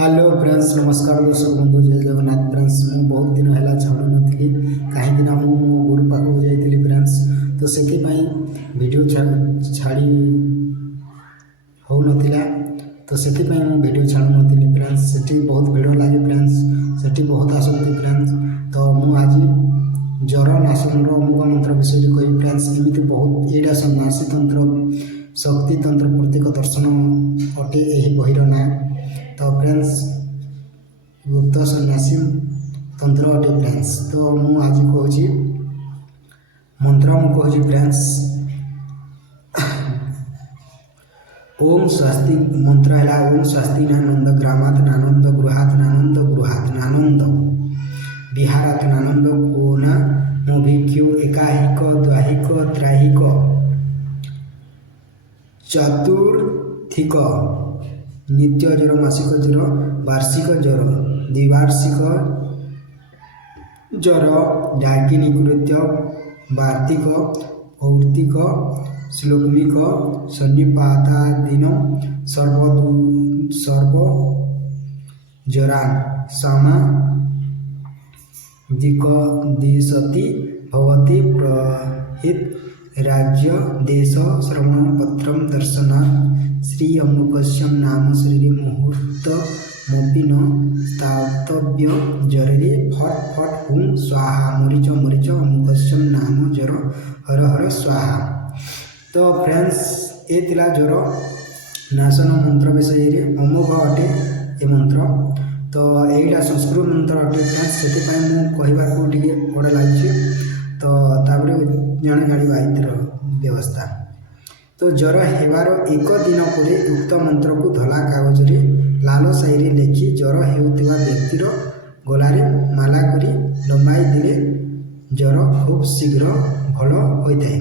Hello friends नमस्कार दर्शक बंधु जय जगन्नाथ फ्रेंड्स मु बहुत दिन है छाड़ू नी कहीं मो गुरु पाखक जाइली फ्रेंड्स तो से वीडियो छाड़ी हो नाला तो से वीडियो छाड़ू नी फ्रेंड्स से बहुत भिड़ लगे फ्रेंड्स से बहुत आसती फ्रेंड्स तो मु आज ज्वर नाशन मूक मंत्र विषय कही फ्रेंड्स एमती बहुत यहाँ सन्यासी तंत्र शक्ति तंत्र प्रतीक दर्शन अटे यही बहीर ना तो फ्रेंड्स गुप्त सन्यासी तंत्र अटे फ्रेंड्स तो मु आज कहूँ मंत्र कहूँ फ्रेंड्स ओम स्वस्ति मंत्र है ओम स्वस्ति नानंद ग्रामात नानंद गृहात नानंद विहारात नानंद कोना मोभिक्यु एकाहिक द्वाहिक त्राहिक चतुर्थिक नित्य ज्वर मासिक ज्वर वार्षिक ज्वर द्विवार्षिक ज्वर डाकिनी कृत्य वार्तिक भौतिक श्लोकमिक सन्निपातादीन सर्व ज्वरान् दिशति भवति प्रहित राज्य देश श्रवण पत्रम दर्शनात् श्री अमुकस्यं नाम श्री मुहूर्त मोपिन स्थातव्य जरे फट फट हुं स्वाहा मरीच मरीच अमुकस्यं नाम जर हर हर स्वाहा। तो फ्रेंड्स ये तिला ज्वर नाशन मंत्र विषय रे अमोघ अटे ये मंत्र तो यहीटा संस्कृत मंत्र अटे फ्रेंड्स से कहवाक टे बड़ लगे तो तापर जड़े जाना इतर व्यवस्था तो ज्वर हेबार एक दिन पर उक्त मंत्र को धला कागज रे लाल साई लेखि ज्वर हेउतिबा व्यक्तिर गलारे माला करी लंबाई देले ज्वर खूब शीघ्र भल होइथाय।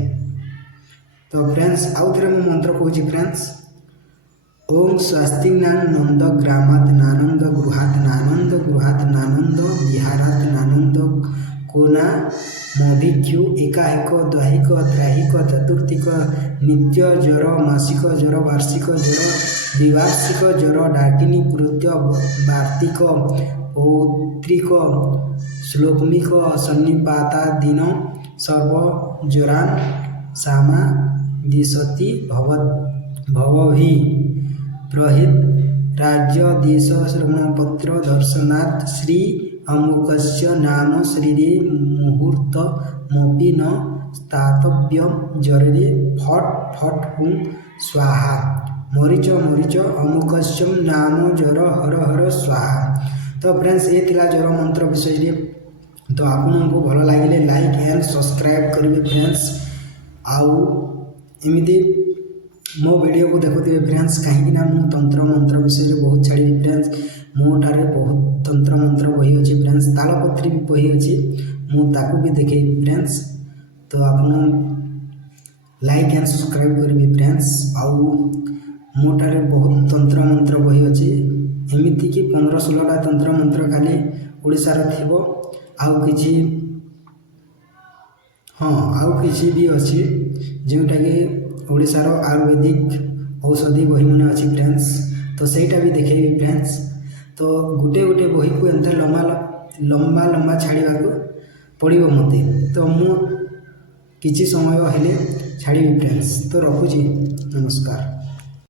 तो फ्रेंड्स आउ थे मु मंत्र कहूँ फ्रेंड्स ओम स्वस्ति नंद ग्रामात नानंद गृहात नानंद विहारात नानंद कोना मोभिक्यु एकाहिक द्वाहिक त्राहिक चतुर्थिक नित्य ज्वर मासिक ज्वर वार्षिक ज्वर द्विवार्षिक ज्वर डाकिनी कृत्य वार्तिक पौत्रिक श्लोकमिक सन्निपातादीन सर्व ज्वरान् सामा दिशति भवभि प्रहित राज्य देश श्रवण पत्र दर्शनात् श्री अमुकस्य नाम श्री मुहूर्त मोपि न स्थातव्य जरे फट फट हुं स्वाहा मरीच मरीच अमुकस्यं नाम जर हर हर स्वाहा। तो फ्रेंड्स ये थिला ज्वर मंत्र विषय रे तो आपको भल लगे लाइक एंड सब्सक्राइब करेंगे फ्रेंड्स आउ एमती मो वीडियो को देखुए फ्रेंड्स कहीं मु तंत्र मंत्र विषय में बहुत छाड़ी फ्रेंड्स मोटारे बहुत तंत्र मंत्र बही अच्छी फ्रेंड्स तालपत्री भी बही अच्छी मुझे भी देखे फ्रेंड्स तो आप लाइक एंड सब्सक्राइब करेंगे फ्रेंड्स आउ मोटारे बहुत तंत्र मंत्र बही अच्छी एमती कि 15-16टा तंत्र मंत्र खाली ओडिशार थिबो आउ किछि हाँ आउ किछि भी अच्छी जोटा कि ओडिशार आयुर्वेदिक औषधि बही मैंने अच्छी फ्रेंड्स तो सहीटा भी देखेबी फ्रेंड्स तो गोटे गोटे बही को एंत लंबा लंबा छाड़ा पड़ो मत तो मु किसी समय हेले छाड़ी फ्रेंड्स तो रखुची नमस्कार।